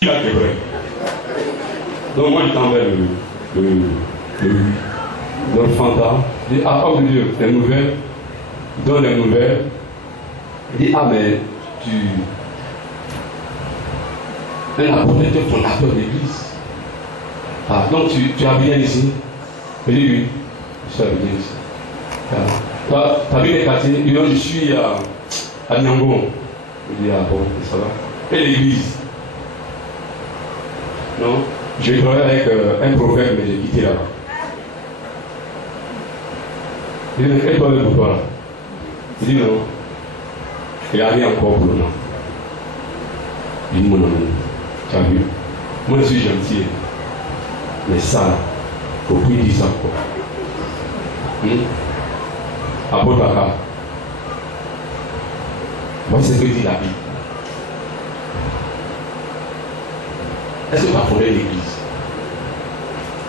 Il a été vrai. Donc moi, je t'envoie le Fanta. Il dit, à part de Dieu, les nouvelles, donne les nouvelles. Il dit, ah mais tu es l'apôtre fondateur de l'église. Ah, donc tu as bien ici? Il dit, oui, je suis bien ici. Toi, tu as vu les quartiers? Il dit, je suis à Nyangon. Il dit, ah bon, ça va. Et l'église? Non, j'ai travaillé avec un prophète, mais j'ai quitté là-bas. Il dit, et toi, pour toi là? Il dit, non. Il a rien encore pour le nom. Il dit, mon ami, tu as vu? Moi, je suis gentil. Mais ça, pourquoi il dit ça quoi? Apôtre Aka. Voici ce que dit la Bible. Est-ce que tu as fondé l'église?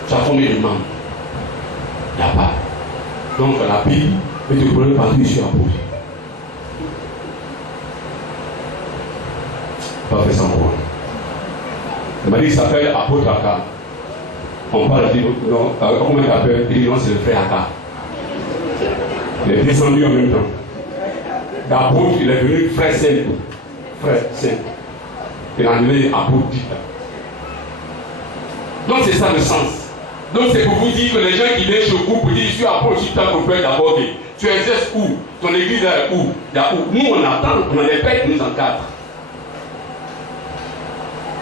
Tu as formé les membres? Il n'y a pas. Donc la Bible peut te prendre partout je suis apôtre. Pas fait ça pour. Il m'a dit qu'il s'appelle apôtre Aka. On parle, dit non, comment il s'appelle? Il dit non, c'est le frère Aka. Il est descendu en même temps. D'apôtre, il est devenu frère saint. Frère saint. Il a donné apôtre dit. Donc c'est ça le sens. Donc c'est pour vous dire que les gens qui viennent chez vous pour dire je suis apôtre, je suis ta prophète d'abord. Tu exerces où? Ton église est où? Il y a où? Nous on attend, on a les pères qui nous encadrent.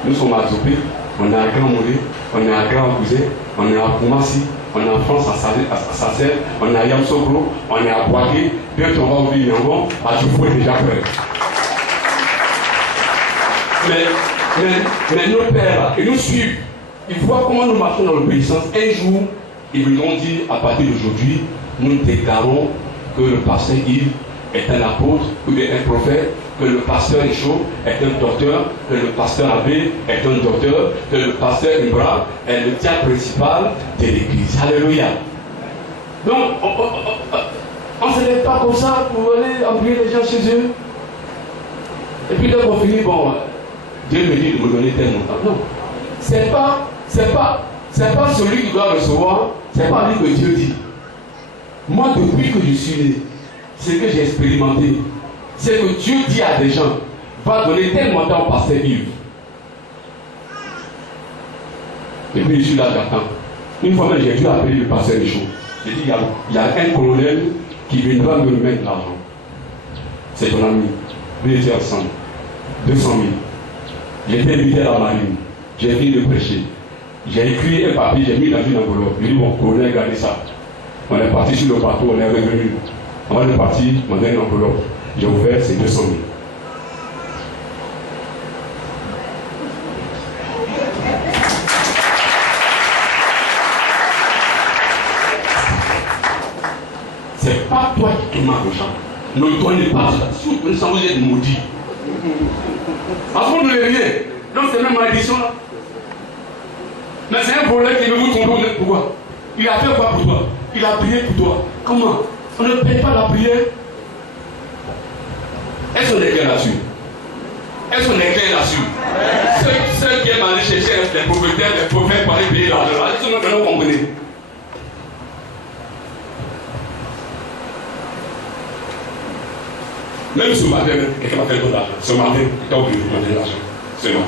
Nous sommes à Zopé, on est à Grand Mollet, on est à Grand Cousin, on est à Koumassi, on est en France à Sassel, on est à Yamsogro, on est à Boaké, bientôt on va ouvrir Yangon, à Djoufou est déjà prêt. Mais nos pères, ils nous suivent. Ils voient comment nous marchons dans l'obéissance. Un jour, ils voudront dire, à partir d'aujourd'hui, nous déclarons que le pasteur Yves est un apôtre ou un prophète, que le pasteur Echo est un docteur, que le pasteur Abbé est un docteur, que le pasteur Ibra est le diacre principal de l'église. Alléluia. Donc, on ne se lève pas comme ça pour aller envoyer les gens chez eux. Et puis là, on finit, bon, Dieu me dit de me donner tel montant. Non. C'est pas celui qui doit recevoir, c'est pas lui que Dieu dit. Moi, depuis que je suis né, ce que j'ai expérimenté, c'est que Dieu dit à des gens, va donner tel montant au pasteur Yves. Et puis je suis là, j'attends. Une fois même, j'ai dû appeler le pasteur Michaud. J'ai dit, il y a un colonel qui viendra me remettre l'argent. C'est ton ami. Nous étions ensemble. 200 000. J'étais invité à la marine. J'ai fini de prêcher. J'ai écrit un papier, j'ai mis dans une enveloppe. J'ai dit, bon, colonel, gardez ça. On est parti sur le bateau, on est revenu. Avant de partir, on m'a donné une enveloppe. J'ai ouvert, c'est 200 000. C'est pas toi qui te marques au champ. Ne donnez pas ça. Si vous donnez ça, vous êtes maudit. Parce qu'on ne l'est rien. Donc c'est même malédiction là. Mais c'est un problème qui veut vous tromper. Pourquoi? Il a fait quoi pour toi? Il a prié pour toi. Comment? On ne paye pas la prière. Est-ce qu'on est clair là-dessus? Est-ce qu'on est clair là-dessus? Ceux qui aiment aller chercher les propriétaires, les prophètes pour aller payer l'argent, est-ce que nous comprenez? Même ce matin, quelqu'un m'a fait de l'argent. Ce matin, quelqu'un a oublié de demander l'argent. Ce matin.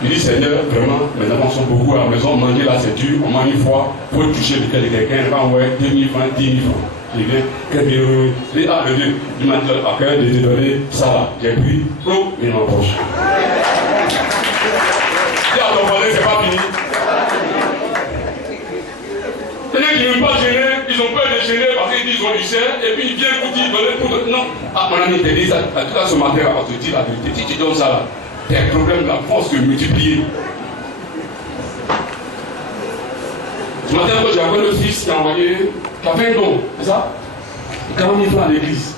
Il dit, Seigneur, vraiment, mes enfants sont beaucoup à la maison, manger là c'est dur, on mange une fois, il faut toucher le cœur de quelqu'un, il va envoyer 2 000 francs, 10 000 francs. Je viens, quelqu'un dit, ah, le Dieu, il m'a dit, après, de donner, ça va, j'ai pris, oh, il m'approche. Il a demandé, c'est pas fini. C'est-à-dire qu'ils ne veulent pas gêner, ils ont peur de gêner parce qu'ils disent, on y sert, et puis ils viennent pour dire, donner tout. Non, ah, mon ami, te dit ça, en tout cas ce matin, on te dit la vérité, si tu donnes ça là, tes problèmes de la force que multiplier. Ce matin, quand j'ai envoyé le fils qui a envoyé, qui a fait un don, c'est ça? 40 000 francs à l'église.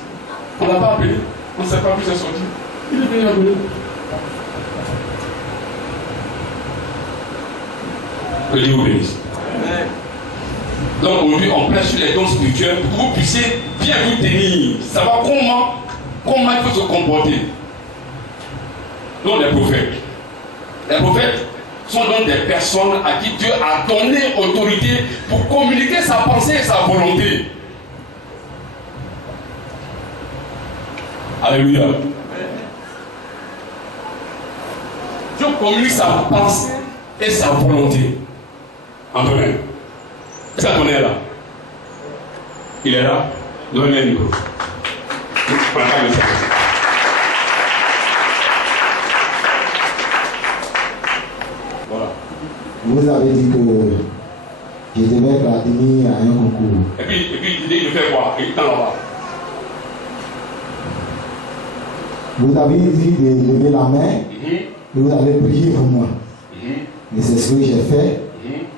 On ne l'a pas appelé, on ne sait pas plus c'est sorti. Il est venu à donner. Que Dieu vous bénisse. Donc aujourd'hui, on prêche sur les dons spirituels pour que vous puissiez bien vous tenir. Savoir comment il faut se comporter. Donc les prophètes. Les prophètes sont donc des personnes à qui Dieu a donné autorité pour communiquer sa pensée et sa volonté. Alléluia. Dieu communique sa pensée et sa volonté. Antonin. Est-ce qu'Antonin est là? Il est là? Donnez-le le micro. Voilà. Vous avez dit que je devais participer à un concours. Et puis il fait quoi? Il tend là-bas. Vous avez dit de lever la main et vous avez prié pour moi. Et c'est ce que j'ai fait.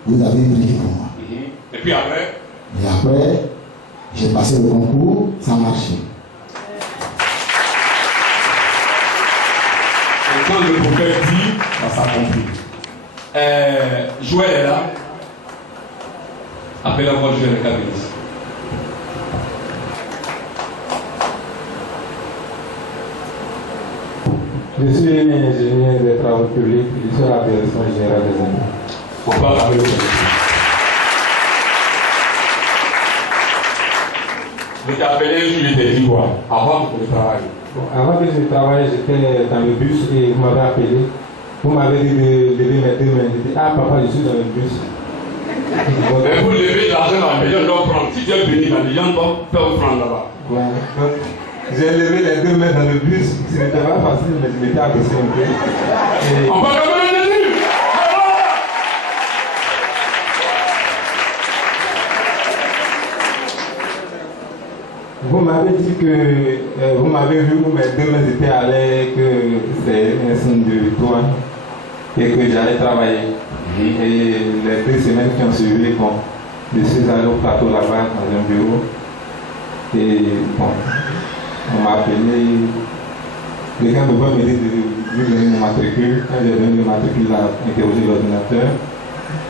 Vous avez prié pour moi. Et puis après? Et après, j'ai passé le concours, ça marchait. Et quand le prophète dit, ça s'accomplit. Joël est là. Appelez-moi Joël le cabinet. Je suis ingénieur des travaux publics, je suis à la direction générale des impôts. On parle avec le Je t'ai appelé, je t'ai dit quoi? Avant que je travaille. Bon, avant que je travaille, j'étais dans le bus et vous m'avez appelé. Vous m'avez dit de lever mes deux mains. J'ai dit, ah papa, je suis dans le bus. Mais vous levez l'argent dans la maison, on doit prendre. Si tu es béni dans les gens, on peut prendre là-bas. Ouais. Donc, j'ai levé les deux mains dans le bus. Ce n'était pas facile, mais je m'étais abaissé un peu. Et... On va quand même le dire. Vous m'avez dit que vous m'avez vu où mes deux mains étaient à l'air, que c'est un signe de toi et que j'allais travailler. Et les 2 semaines qui ont suivi, bon, je suis allé au plateau là-bas dans un bureau. Et bon, on m'a appelé. Les gars me voient me dire de lui donner mon matricule. Quand j'ai donné le matricule, il a interrogé l'ordinateur.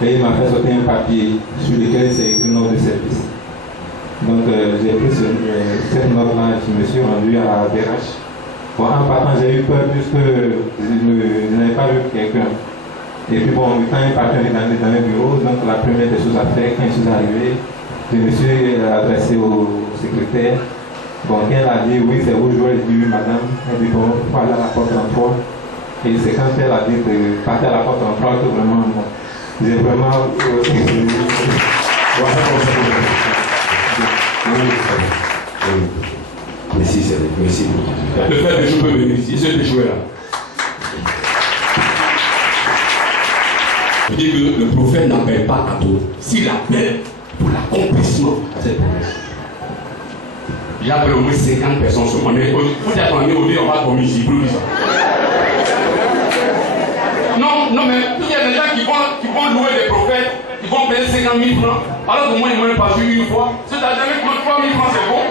Et il m'a fait sortir un papier sur lequel c'est écrit note de service. Donc j'ai pris cette note-là, je me suis rendu à DRH. Bon, en partant, j'ai eu peur puisque je n'avais pas vu quelqu'un. Et puis bon, quand il partait dans le bureau, donc la première des choses à faire, quand je suis arrivé, je me suis adressé au secrétaire. Bon, elle a dit oui, c'est où je vais dire madame. Elle dit bon, il faut aller à la porte 33. Et c'est quand elle a dit de partir à la porte 33 que vraiment, bon, j'ai vraiment. Merci, c'est merci beaucoup. Le fait que je peux venir ici, c'est de jouer là. Je dis que le prophète n'appelle pas à tout. S'il appelle pour l'accomplissement de cette promesse. J'ai appelé au moins 50 personnes sur moi. Mais vous attendez au début, on va dormir ici. Non, mais il y a des gens qui vont louer des prophètes, qui vont payer 50 000 francs, alors que moi, ils ne m'ont pas vu une fois. Si tu as jamais payé 3 000 francs, c'est bon.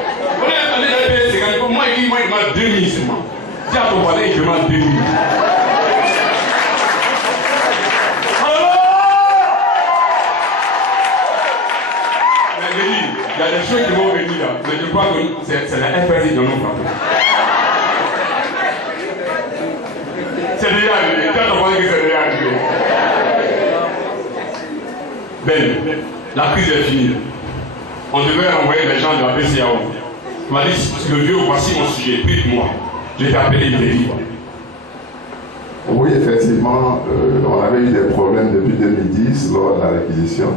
On est en train de payer 50 000 francs. Moi, il demande 2 000 seulement. Si à ton voisin, il demande 2 000. Il y a des choses qui vont venir là. Mais je crois que c'est la FRC dans nos frappes. C'est déjà arrivé. Quand on voit que c'est déjà arrivé. Ben, la crise est finie. On devait envoyer les gens de la BCAO. On m'a dit, le vieux, voici mon sujet, prie de moi. Je l'ai appelé, il est libre. Oui, effectivement, on avait eu des problèmes depuis 2010 lors de la réquisition.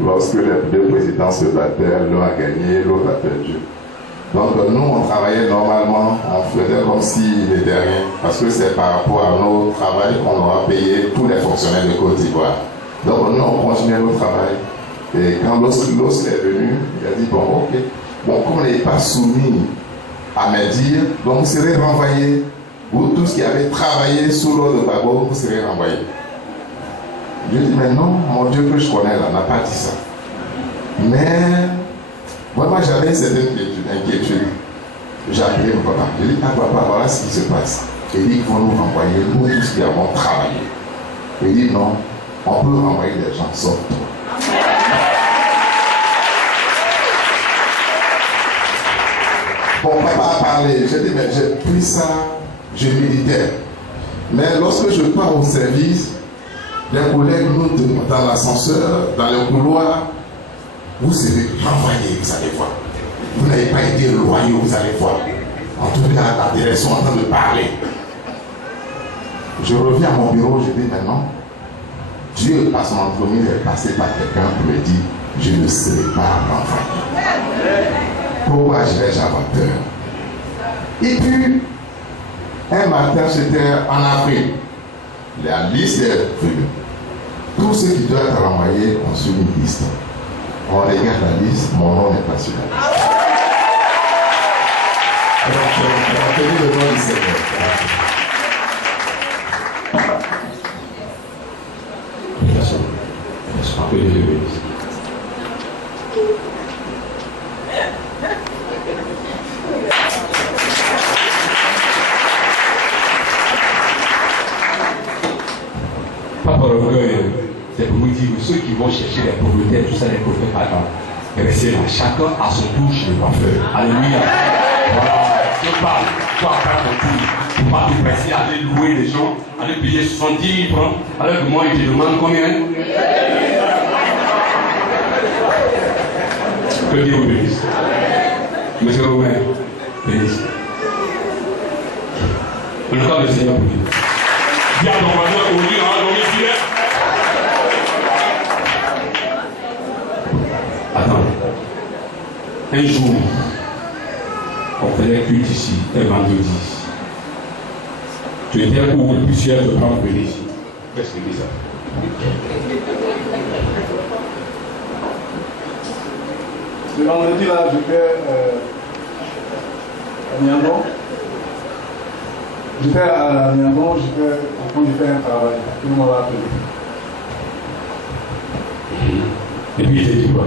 Lorsque les 2 présidents se battaient, l'un a gagné, l'autre a perdu. Donc nous, on travaillait normalement, on faisait comme s'il n'était rien, parce que c'est par rapport à notre travail qu'on aura payé tous les fonctionnaires de Côte d'Ivoire. Donc nous, on continuait notre travail. Et quand l'os est venu, il a dit, bon, ok, bon, comme on n'est pas soumis à mes dires, donc vous serez renvoyés. Vous, tous qui avez travaillé sous l'ordre de Gbagbo, vous serez renvoyés. Je dis, mais non, mon Dieu que je connais là n'a pas dit ça. Mais moi j'avais cette inquiétude. J'ai appelé mon papa. Je dis, ah papa, voilà ce qui se passe. Il dit qu'ils vont nous renvoyer, nous tous qui avons travaillé. Il dit, non, on peut renvoyer les gens, sauf toi. Bon, papa a parlé. J'ai dit, mais j'ai pris ça, je méditais. Mais lorsque je pars au service, les collègues nous demandent dans l'ascenseur, dans le couloir, vous serez renvoyés, vous allez voir. Vous n'avez pas été loyaux, vous allez voir. En tout cas, la direction est en train de parler. Je reviens à mon bureau, je dis maintenant, Dieu, par son entremise, est passé par quelqu'un qui me dit, je ne serai pas renvoyé. Pourquoi vais-je avoir peur? Et puis, un matin, j'étais en Afrique. La liste est venue. Tous ceux qui doivent être renvoyés ont suivi une liste. On regarde la liste, mon nom n'est pas sur la liste. Retenez le nom du Seigneur. Pas par orgueil, c'est pour vous dire que ceux qui vont chercher les prophètes, tout ça, les prophètes, pardon, restez là, chacun à son tour chez le prophète. Alléluia. Voilà, je parle, toi à ton tour. Tu ne vas pas te presser à aller louer les gens, aller payer 70 000 francs, alors que moi, il te demande combien? Que Dieu vous bénisse. Monsieur Romain, bénisse. On entend le Seigneur pour Dieu. Dis à ton voisin aujourd'hui dans la domicile. Attends. Un jour, on faisait culte ici, un vendredi. Tu étais où le plus fier de prendre venir ici? Qu'est-ce que c'est ça? Le vendredi là, je vais à Niangon. J'étais à Niangon, j'étais en train de faire un travail. Tout le monde m'a appelé. Et puis il était dit quoi?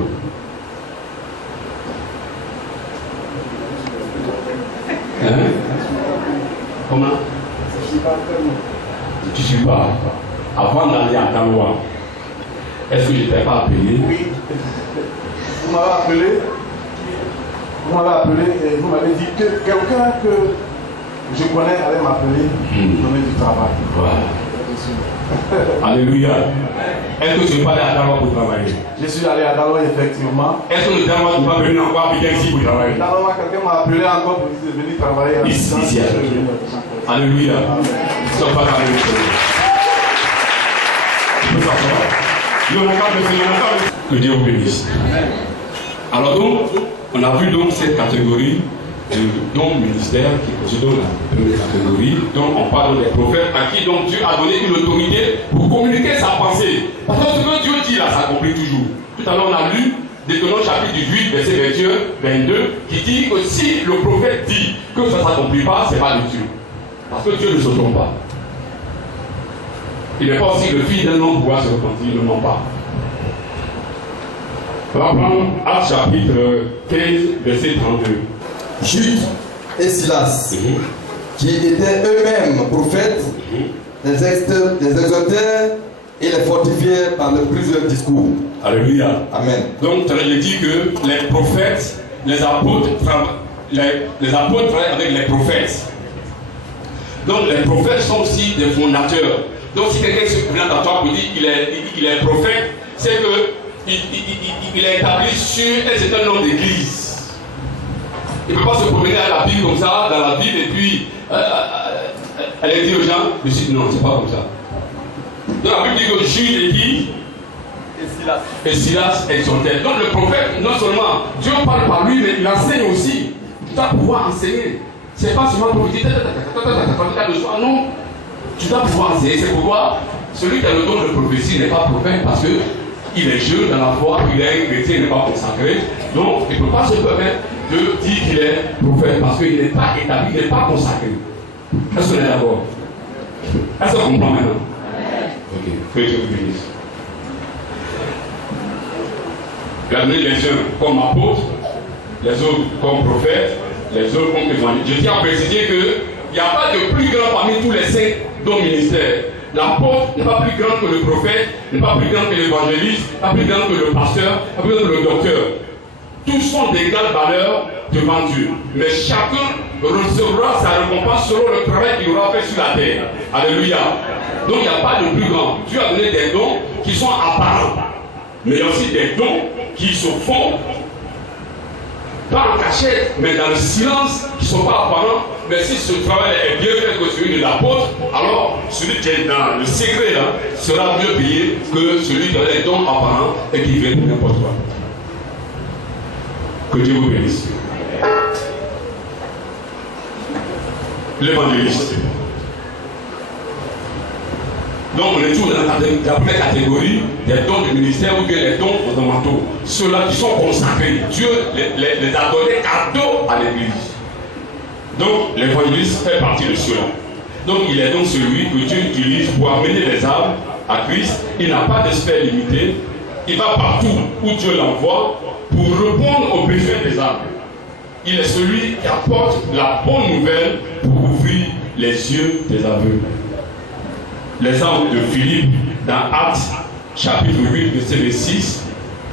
Hein? Comment? Je ne suis pas très bon. Tu ne suis pas. Avant d'aller à Taloa, est-ce que je ne t'ai pas appelé? Oui. Vous m'avez appelé et vous m'avez dit que quelqu'un que je connais allait m'appeler pour donner du travail. Voilà. Alléluia. Est-ce que tu n'es pas allé à Taloa pour travailler? Je suis allé à Daloa effectivement. Est-ce que le Taloa ne va pas venir encore habiter ici pour travailler? Daloa, quelqu'un m'a appelé encore pour venir travailler à Ici, ici. Alléluia. Ils ne sont pas dans le Seigneur. Tu peux s'asseoir. Que Dieu vous bénisse. Alors donc, on a vu donc cette catégorie de dons ministères qui constituent la première catégorie. Donc on parle des prophètes à qui donc Dieu a donné une autorité pour communiquer sa pensée. Parce que ce que Dieu dit là s'accomplit toujours. Tout à l'heure on a lu Deutéronome chapitre 18, verset 22, qui dit que si le prophète dit que ça ne s'accomplit pas, c'est pas de Dieu. Parce que Dieu ne se trompe pas. Il n'est pas aussi le fils d'un homme pouvoir se repentir, il ne ment pas. On va prendre Actes chapitre 15, verset 32. Jude et Silas, qui étaient eux-mêmes prophètes, les exhortèrent et les fortifièrent par de plusieurs discours. Alléluia. Amen. Donc, je dis que les prophètes, les apôtres travaillent avec les prophètes. Donc, les prophètes sont aussi des fondateurs. Donc, si quelqu'un se présente à toi pour dire qu'il est prophète, c'est qu'il est établi sur un certain nombre d'églises. Il ne peut pas se promener à la Bible comme ça, dans la Bible, et puis elle dit aux gens, non, c'est pas comme ça. Donc la Bible dit que Jude et qui? Et Silas exhortaient. Donc le prophète, non seulement Dieu parle par lui, mais il enseigne aussi. Tu dois pouvoir enseigner. C'est pas seulement pour dire de soi, non. Tu dois pouvoir enseigner. C'est pourquoi celui qui a le don de prophétie n'est pas prophète parce qu'il est jeune dans la foi, il est chrétien, il n'est pas consacré. Donc il ne peut pas se permettre de dire qu'il est prophète parce qu'il n'est pas établi, il n'est pas consacré. Est-ce qu'on est d'accord? Est-ce qu'on comprend maintenant? Ok, que Dieu vous bénisse. Il a donné les uns comme apôtres, les autres comme prophètes, les autres comme évangélistes. Je tiens à préciser qu'il n'y a pas de plus grand parmi tous les 5 dons ministères. L'apôtre n'est pas plus grand que le prophète, n'est pas plus grand que l'évangéliste, pas plus grand que le pasteur, pas plus grand que le docteur. Tous sont d'égale valeur devant Dieu. Mais chacun recevra sa récompense selon le travail qu'il aura fait sur la terre. Alléluia. Donc il n'y a pas de plus grand. Dieu a donné des dons qui sont apparents. Mais il y a aussi des dons qui se font, pas en cachette, mais dans le silence, qui ne sont pas apparents. Mais si ce travail est bien fait que celui de l'apôtre, alors celui qui est dans le secret là, sera mieux payé que celui qui a des dons apparents et qui vient de n'importe quoi. Que Dieu vous bénisse. L'évangéliste. Donc on est toujours dans la première catégorie des dons du ministère ou bien les dons fondamentaux. Ceux-là qui sont consacrés. Dieu les a donnés cadeaux à l'église. Donc l'évangéliste fait partie de cela. Donc il est donc celui que Dieu utilise pour amener les âmes à Christ. Il n'a pas de sphère limitée. Il va partout où Dieu l'envoie pour répondre aux besoins des âmes. Il est celui qui apporte la bonne nouvelle pour ouvrir les yeux des aveugles. L'exemple de Philippe dans Actes chapitre 8 verset 6,